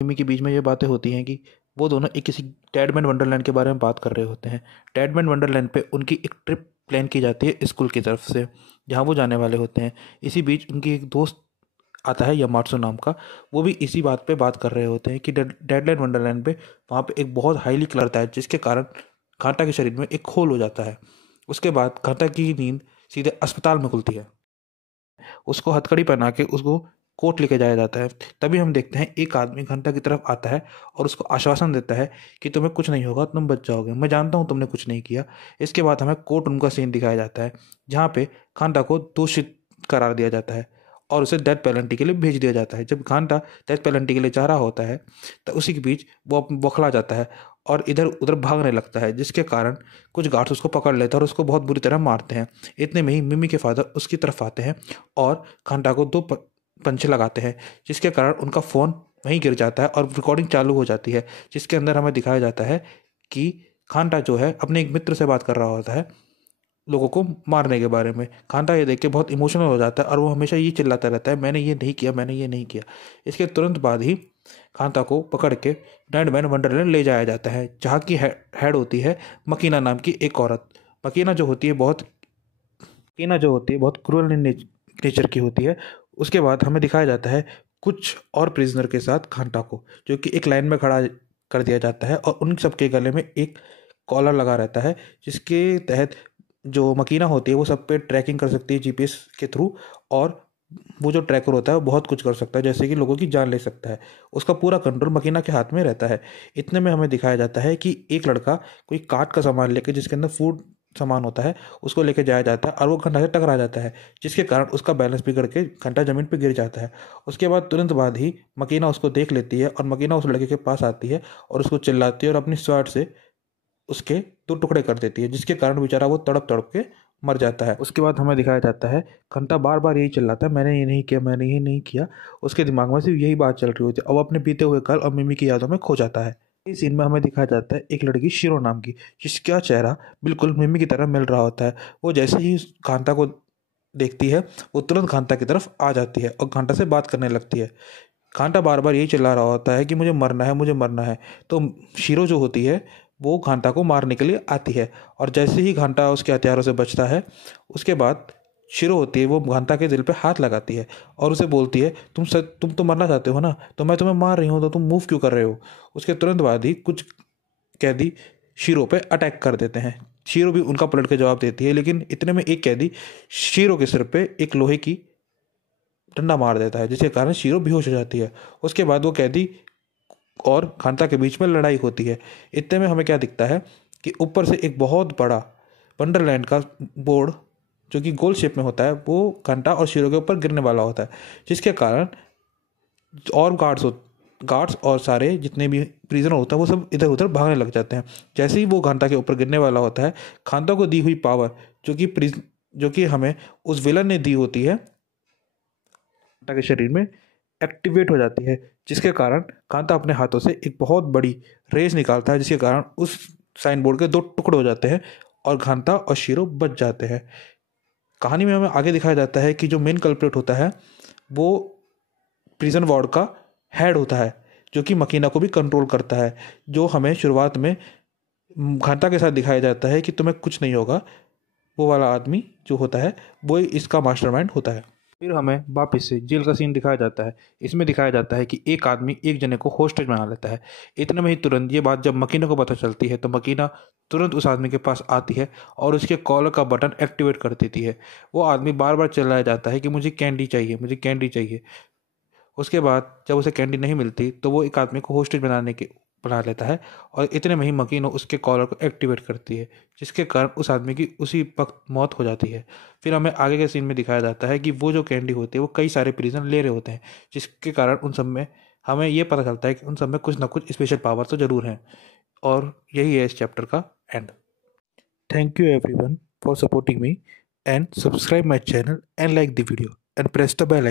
मिमी के बीच में ये बातें होती हैं कि वो दोनों एक किसी टैडमैन वंडरलैंड के बारे में बात कर रहे होते हैं। टैडमैन वंडरलैंड पे उनकी एक ट्रिप प्लान की जाती है स्कूल की तरफ से, जहाँ वो जाने वाले होते हैं। इसी बीच उनकी एक दोस्त आता है यामात्सु नाम का। वो भी इसी बात पे बात कर रहे होते हैं कि डेडलैंड वंडरलैंड पे वहाँ पे एक बहुत हाईली कलरता है, जिसके कारण घाटा के शरीर में एक खोल हो जाता है। उसके बाद घाटा की नींद सीधे अस्पताल में खुलती है। उसको हथकड़ी पहना के उसको कोर्ट लेके जाया जाता है। तभी हम देखते हैं एक आदमी घंटा की तरफ आता है और उसको आश्वासन देता है कि तुम्हें कुछ नहीं होगा, तुम बच जाओगे, मैं जानता हूँ तुमने कुछ नहीं किया। इसके बाद हमें कोर्ट रूम का सीन दिखाया जाता है, जहाँ पे घंटा को दोषित करार दिया जाता है और उसे डेथ पेनल्टी के लिए भेज दिया जाता है। जब घंटा डेथ पेनल्टी के लिए जा रहा होता है तो उसी के बीच वो बौखला जाता है और इधर उधर भागने लगता है, जिसके कारण कुछ गार्ड्स उसको पकड़ लेते हैं और उसको बहुत बुरी तरह मारते हैं। इतने में ही मिमी के फादर उसकी तरफ आते हैं और घंटा को दो पंचे लगाते हैं, जिसके कारण उनका फ़ोन वहीं गिर जाता है और रिकॉर्डिंग चालू हो जाती है, जिसके अंदर हमें दिखाया जाता है कि घंटा जो है अपने एक मित्र से बात कर रहा होता है लोगों को मारने के बारे में। घंटा ये देख के बहुत इमोशनल हो जाता है और वो हमेशा ये चिल्लाता रहता है, मैंने ये नहीं किया, मैंने ये नहीं किया। इसके तुरंत बाद ही घंटा को पकड़ के डेडमैन वंडरलैंड ले जाया जाता है, जहाँ की हेड होती है मकीना नाम की एक औरत। मकीना जो होती है बहुत क्रूअल नेचर की होती है। उसके बाद हमें दिखाया जाता है कुछ और प्रिजनर के साथ घंटा को, जो कि एक लाइन में खड़ा कर दिया जाता है और उन सबके गले में एक कॉलर लगा रहता है, जिसके तहत जो मकीना होती है वो सब पे ट्रैकिंग कर सकती है जीपीएस के थ्रू। और वो जो ट्रैकर होता है वो बहुत कुछ कर सकता है, जैसे कि लोगों की जान ले सकता है। उसका पूरा कंट्रोल मकीना के हाथ में रहता है। इतने में हमें दिखाया जाता है कि एक लड़का कोई काट का सामान लेके, जिसके अंदर फूड सामान होता है, उसको लेके जाया जाता है और वो घंटा से टकरा जाता है, जिसके कारण उसका बैलेंस बिगड़ के घंटा ज़मीन पर गिर जाता है। उसके बाद तुरंत बाद ही मकीना उसको देख लेती है और मकीना उस लड़के के पास आती है और उसको चिल्लाती है और अपनी स्वाट से उसके दो टुकड़े कर देती है, जिसके कारण बेचारा वो तड़प तड़प के मर जाता है। उसके बाद हमें दिखाया जाता है घंटा बार बार यही चिल्लाता है, मैंने ये नहीं किया, मैंने ये नहीं किया। उसके दिमाग में सिर्फ यही बात चल रही होती है। अब अपने बीते हुए कल और मिमी की यादों में खो जाता है। इस सीन में हमें दिखाया जाता है एक लड़की शिरो नाम की, जिसका चेहरा बिल्कुल मिमी की तरह मिल रहा होता है। वो जैसे ही घंटा को देखती है वो तुरंत घंटा की तरफ आ जाती है और घंटा से बात करने लगती है। घंटा बार बार यही चिल्ला रहा होता है कि मुझे मरना है, मुझे मरना है। तो शीरो जो होती है वो घंटा को मारने के लिए आती है और जैसे ही घंटा उसके हथियारों से बचता है, उसके बाद शीरो होती है वो घंटा के दिल पे हाथ लगाती है और उसे बोलती है, तुम तो मरना चाहते हो ना, तो मैं तुम्हें मार रही हूँ, तो तुम मूव क्यों कर रहे हो। उसके तुरंत बाद ही कुछ कैदी शीरो पे अटैक कर देते हैं। शीरो भी उनका पलट के जवाब देती है, लेकिन इतने में एक कैदी शीरो के सिर पे एक लोहे की डंडा मार देता है, जिसके कारण शीरो बेहोश हो जाती है। उसके बाद वो कैदी और घंटा के बीच में लड़ाई होती है। इतने में हमें क्या दिखता है कि ऊपर से एक बहुत बड़ा वंडरलैंड का बोर्ड, जो कि गोल शेप में होता है, वो घंटा और शीरो के ऊपर गिरने वाला होता है, जिसके कारण और गार्ड्स और सारे जितने भी प्रिजनर होता है वो सब इधर उधर भागने लग जाते हैं। जैसे ही वो घंटा के ऊपर गिरने वाला होता है, घंटा को दी हुई पावर जो कि हमें उस विलन ने दी होती है, घंटा के शरीर में एक्टिवेट हो जाती है, जिसके कारण कांता अपने हाथों से एक बहुत बड़ी रेस निकालता है, जिसके कारण उस साइन बोर्ड के दो टुकड़े हो जाते हैं और घंटा और शीरो बच जाते हैं। कहानी में हमें आगे दिखाया जाता है कि जो मेन कल्प्रिट होता है वो प्रिजन वार्ड का हेड होता है, जो कि मकीना को भी कंट्रोल करता है। जो हमें शुरुआत में घंटा के साथ दिखाया जाता है कि तुम्हें कुछ नहीं होगा, वो वाला आदमी जो होता है वो इसका मास्टरमाइंड होता है। फिर हमें वापस से जेल का सीन दिखाया जाता है। इसमें दिखाया जाता है कि एक आदमी एक जने को होस्टेज बना लेता है। इतने में ही तुरंत ये बात जब मकीना को पता चलती है तो मकीना तुरंत उस आदमी के पास आती है और उसके कॉलर का बटन एक्टिवेट कर देती है। वो आदमी बार बार चिल्लाया जाता है कि मुझे कैंडी चाहिए, मुझे कैंडी चाहिए। उसके बाद जब उसे कैंडी नहीं मिलती तो वो एक आदमी को होस्टेज बना लेता है और इतने में ही मकीनो उसके कॉलर को एक्टिवेट करती है, जिसके कारण उस आदमी की उसी वक्त मौत हो जाती है। फिर हमें आगे के सीन में दिखाया जाता है कि वो जो कैंडी होती है वो कई सारे प्रिजन ले रहे होते हैं, जिसके कारण उन सब में हमें ये पता चलता है कि उन सब में कुछ ना कुछ स्पेशल पावर तो ज़रूर हैं। और यही है इस चैप्टर का end. Thank you everyone for supporting me and subscribe my channel and like the video and press the bell